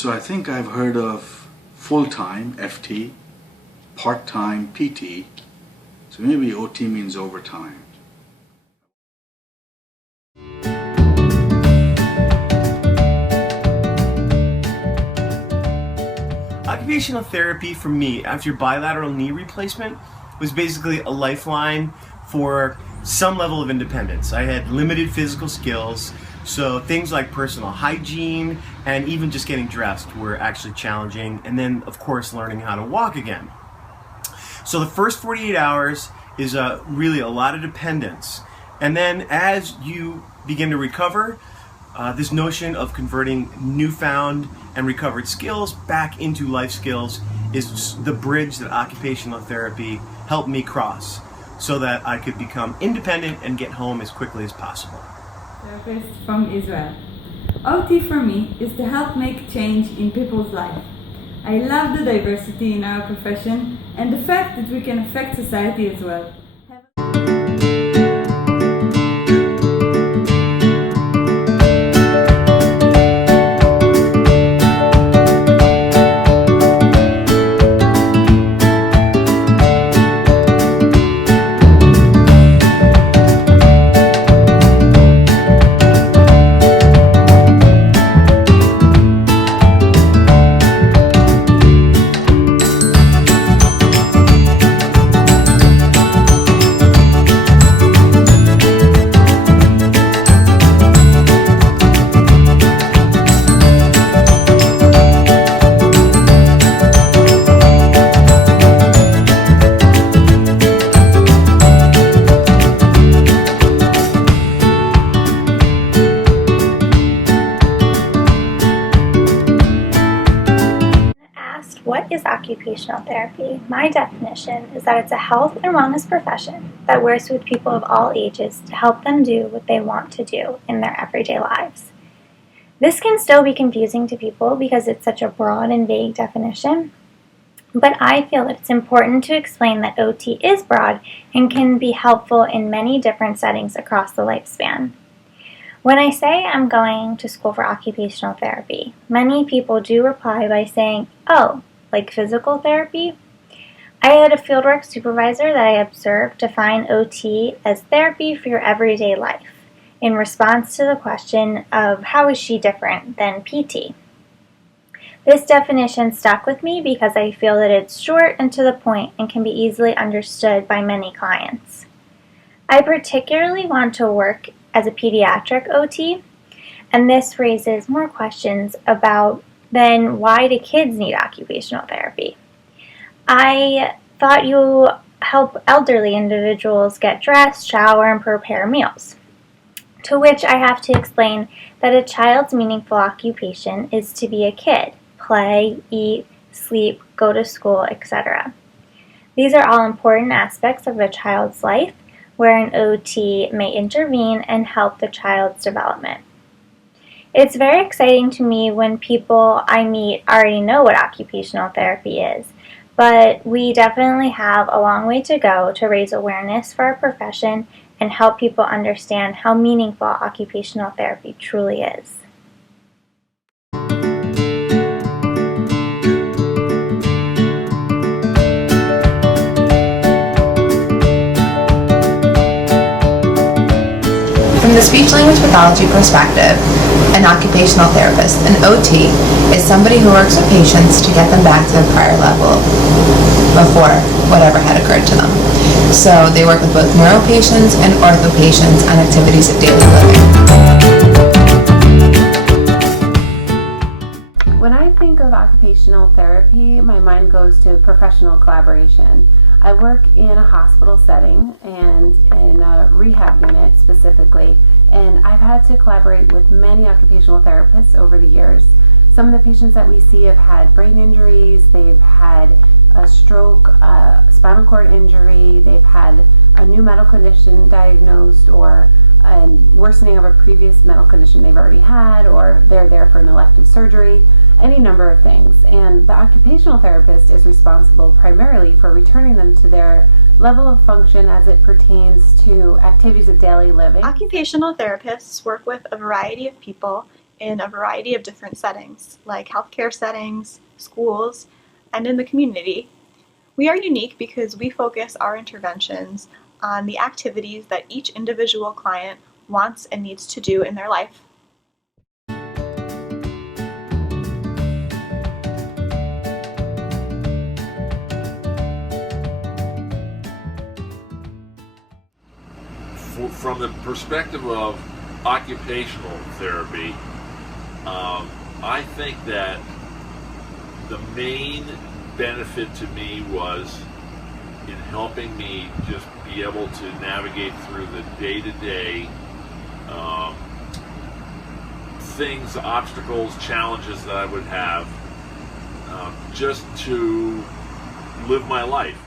So I think I've heard of full-time FT, part-time PT, so maybe OT means overtime. Occupational therapy for me after bilateral knee replacement was basically a lifeline for some level of independence. I had limited physical skills, so things like personal hygiene and even just getting dressed were actually challenging, and then of course learning how to walk again. So the first 48 hours is really a lot of dependence, and then as you begin to recover, this notion of converting newfound and recovered skills back into life skills is the bridge that occupational therapy helped me cross so that I could become independent and get home as quickly as possible. Therapist from Israel. OT for me is to help make change in people's life. I love the diversity in our profession and the fact that we can affect society as well. What is occupational therapy? My definition is that it's a health and wellness profession that works with people of all ages to help them do what they want to do in their everyday lives. This can still be confusing to people because it's such a broad and vague definition, but I feel that it's important to explain that OT is broad and can be helpful in many different settings across the lifespan. When I say I'm going to school for occupational therapy, many people do reply by saying, "Oh, like physical therapy?" I had a fieldwork supervisor that I observed define OT as therapy for your everyday life in response to the question of how is she different than PT. This definition stuck with me because I feel that it's short and to the point and can be easily understood by many clients. I particularly want to work as a pediatric OT, and this raises more questions about then why do kids need occupational therapy? I thought you help elderly individuals get dressed, shower, and prepare meals. To which I have to explain that a child's meaningful occupation is to be a kid, play, eat, sleep, go to school, etc. These are all important aspects of a child's life where an OT may intervene and help the child's development. It's very exciting to me when people I meet already know what occupational therapy is, but we definitely have a long way to go to raise awareness for our profession and help people understand how meaningful occupational therapy truly is. From the speech-language pathology perspective, an occupational therapist, an OT, is somebody who works with patients to get them back to their prior level before whatever had occurred to them. So they work with both neuro patients and ortho patients on activities of daily living. When I think of occupational therapy, my mind goes to professional collaboration. I work in a hospital setting and in a rehab unit specifically, and I've had to collaborate with many occupational therapists over the years. Some of the patients that we see have had brain injuries, they've had a stroke, a spinal cord injury, they've had a new medical condition diagnosed or a worsening of a previous medical condition they've already had, or they're there for an elective surgery, any number of things. And the occupational therapist is responsible primarily for returning them to their level of function as it pertains to activities of daily living. Occupational therapists work with a variety of people in a variety of different settings, like healthcare settings, schools, and in the community. We are unique because we focus our interventions on the activities that each individual client wants and needs to do in their life. From the perspective of occupational therapy, I think that the main benefit to me was in helping me just be able to navigate through the day-to-day things, obstacles, challenges that I would have just to live my life.